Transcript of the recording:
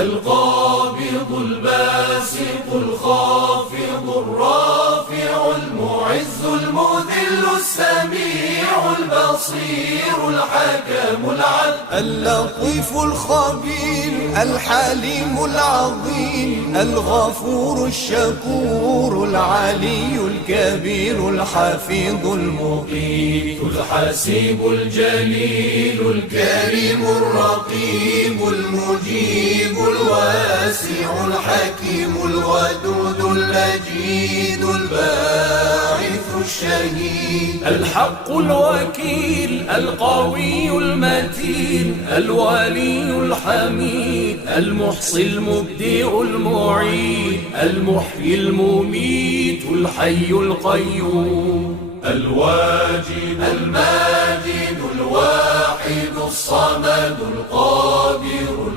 القابض الباسط الخافض الرافع المعز المذل السميع البصير الحكم العدل اللطيف الخبير الحليم العظيم الغفور الشكور العلي الكبير الحفيظ المقيت الحسيب الجليل الكريم الرقيب المجيب الواسع الحكيم الودود المجيد الباعث الشهيد الحق الوكيل القوي المتين الولي الحميد المحصي المبدئ المعيد المحيي المميت الحي القيوم الواجد الماجد الواحد الصمد القادر